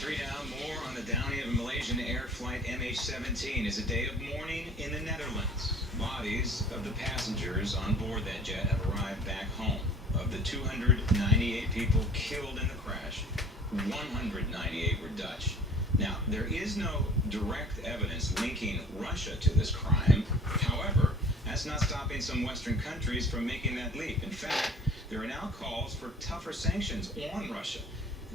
3 down, more on the downing of a Malaysian air flight MH17 is a day of mourning in the Netherlands. Bodies of the passengers on board that jet have arrived back home. Of the 298 people killed in the crash, 198 were Dutch. Now, there is no direct evidence linking Russia to this crime. However, that's not stopping some Western countries from making that leap. In fact, there are now calls for tougher sanctions on Russia.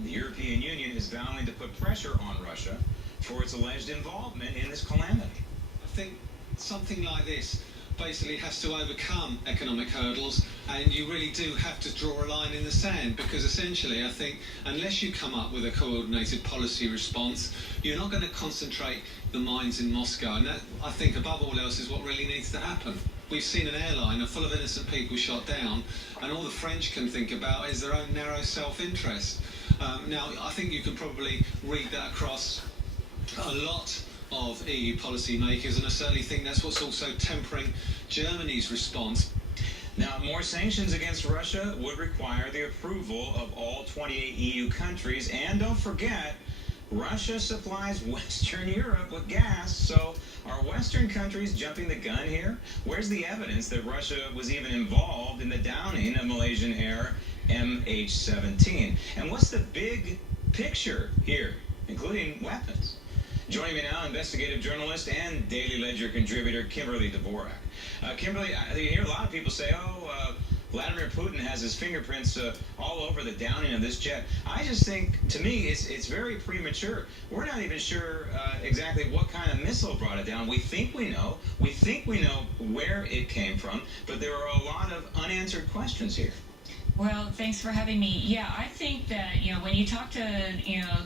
The European Union is vowing to put pressure on Russia for its alleged involvement in this calamity. I think something like this basically has to overcome economic hurdles, and you really do have to draw a line in the sand, because essentially I think unless you come up with a coordinated policy response, you're not going to concentrate the minds in Moscow, and that, I think, above all else, is what really needs to happen. We've seen an airliner full of innocent people shot down, and all the French can think about is their own narrow self-interest. Now, I think you can probably read that across a lot of EU policymakers, and I certainly think that's what's also tempering Germany's response. Now, more sanctions against Russia would require the approval of all 28 EU countries, and don't forget, Russia supplies Western Europe with gas, so are Western countries jumping the gun here? Where's the evidence that Russia was even involved in the downing of Malaysian Air MH17? And what's the big picture here, including weapons? Joining me now, investigative journalist and Daily Ledger contributor Kimberly Dvorak. Kimberly, you hear a lot of people say, Vladimir Putin has his fingerprints all over the downing of this jet. I just think, to me, it's very premature. We're not even sure exactly what kind of missile brought it down. We think we know. We think we know where it came from, but there are a lot of unanswered questions here. Well, thanks for having me. Yeah, I think that, when you talk to,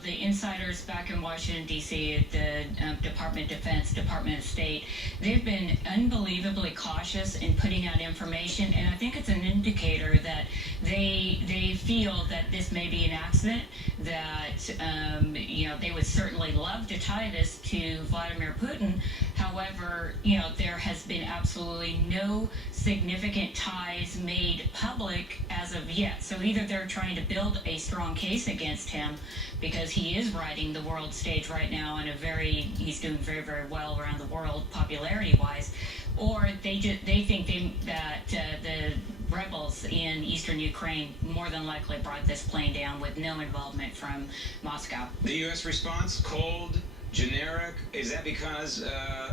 the insiders back in Washington, D.C. at the Department of Defense, Department of State, they've been unbelievably cautious in putting out information, and I think it's an indicator that they feel that this may be an accident, that, they would certainly love to tie this to Vladimir Putin. However, there has been absolutely no significant ties made public as of yet. So either they're trying to build a strong case against him because he is riding the world stage right now and he's doing very, very well around the world popularity-wise, or they think that the rebels in eastern Ukraine more than likely brought this plane down with no involvement from Moscow. The U.S. response, cold, generic. Is that because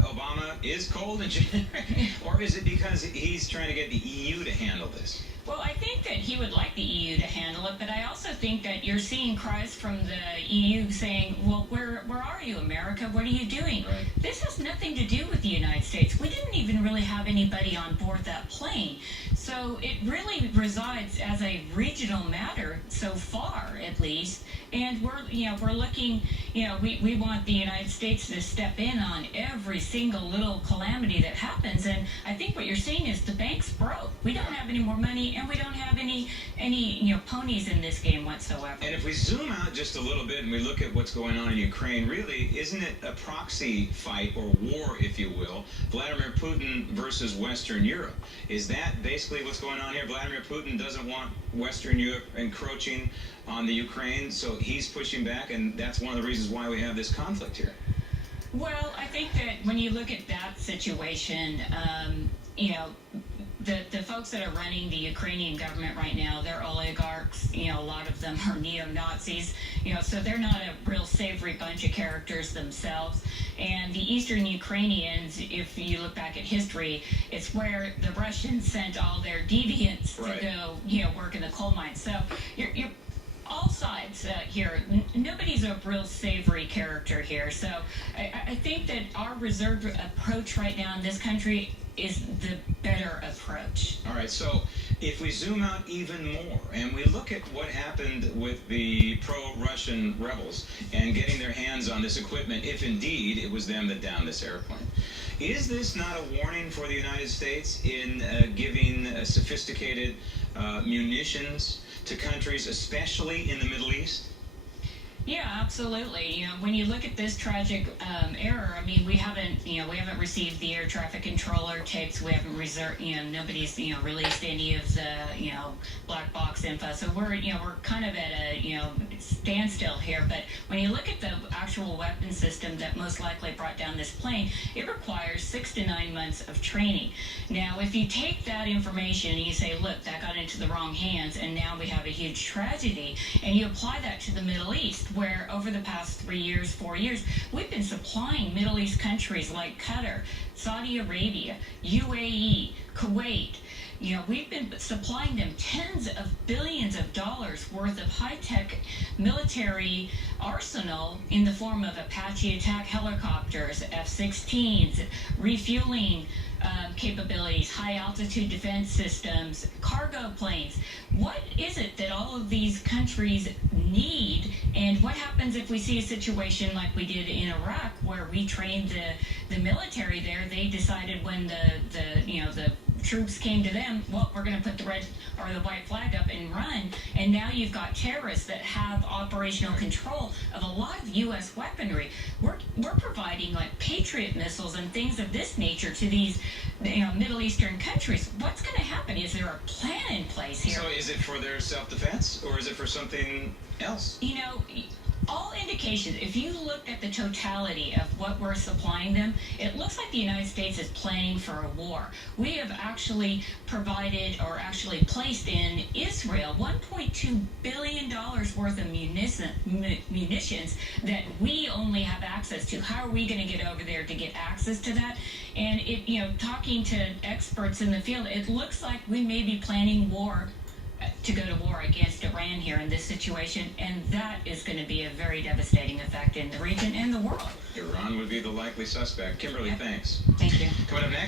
Obama is cold and generic? Or is it because he's trying to get the EU to handle this? Well, I think that he would like the EU to handle it, but I also think that you're seeing cries from the EU saying, well, where are you, America? What are you doing? Right. This has nothing to do with the United States. We didn't even really have anybody on board that plane. So it really resides as a regional matter so far, at least. And we're looking, we want the United States to step in on every single little calamity that happens. And I think what you're seeing is the bank's broke. We don't have any more money, and we don't have any ponies in this game whatsoever. And if we zoom out just a little bit and we look at what's going on in Ukraine, really, isn't it a proxy fight or war, if you will? Vladimir Putin versus Western Europe. Is that basically what's going on here? Vladimir Putin doesn't want Western Europe encroaching on the Ukraine, so he's pushing back, and that's one of the reasons why we have this conflict here. Well, I think that when you look at that situation, the folks that are running the Ukrainian government right now, they're oligarchs. A lot of them are neo-Nazis. So they're not a real savory bunch of characters themselves. And the Eastern Ukrainians, if you look back at history, it's where the Russians sent all their deviants Right. to go, work in the coal mines. So you're all sides here. Nobody's a real savory character here. So I think that our reserved approach right now in this country is the better approach. All right, so if we zoom out even more and we look at what happened with the pro-Russian rebels and getting their hands on this equipment, if indeed it was them that downed this airplane, is this not a warning for the United States in giving sophisticated munitions to countries, especially in the Middle East? Yeah, absolutely. When you look at this tragic error, I mean, we haven't received the air traffic controller tapes. We haven't nobody's, released any of the, black box info. So we're kind of at a, standstill here. But when you look at the actual weapon system that most likely brought down this plane, it requires 6 to 9 months of training. Now, if you take that information and you say, look, that got into the wrong hands, and now we have a huge tragedy, and you apply that to the Middle East, where over the past 3 years, 4 years, we've been supplying Middle East countries like Qatar, Saudi Arabia, UAE, Kuwait. We've been supplying them tens of billions of dollars worth of high-tech military arsenal in the form of Apache attack helicopters, F-16s, refueling capabilities, high-altitude defense systems, cargo planes. What is it that all of these countries need, and what happens if we see a situation like we did in Iraq, where we trained the military there? They decided when the troops came to them, well, we're going to put the red or the white flag up and run, and now you've got terrorists that have operational control of a lot of U.S. weaponry. We're providing like Patriot missiles and things of this nature to these Middle Eastern countries. What's going to happen? Is there a plan in place here? So is it for their self-defense, or is it for something else? All indications, if you look at the totality of what we're supplying them, it looks like the United States is planning for a war. We have actually provided, or actually placed in Israel, $1.2 billion worth of munitions that we only have access to. How are we going to get over there to get access to that? And talking to experts in the field, it looks like we may be planning to go to war against Iran here in this situation, and that is going to be a very devastating effect in the region and the world. Iran would be the likely suspect. Kimberly, thanks. Thank you. Coming up next.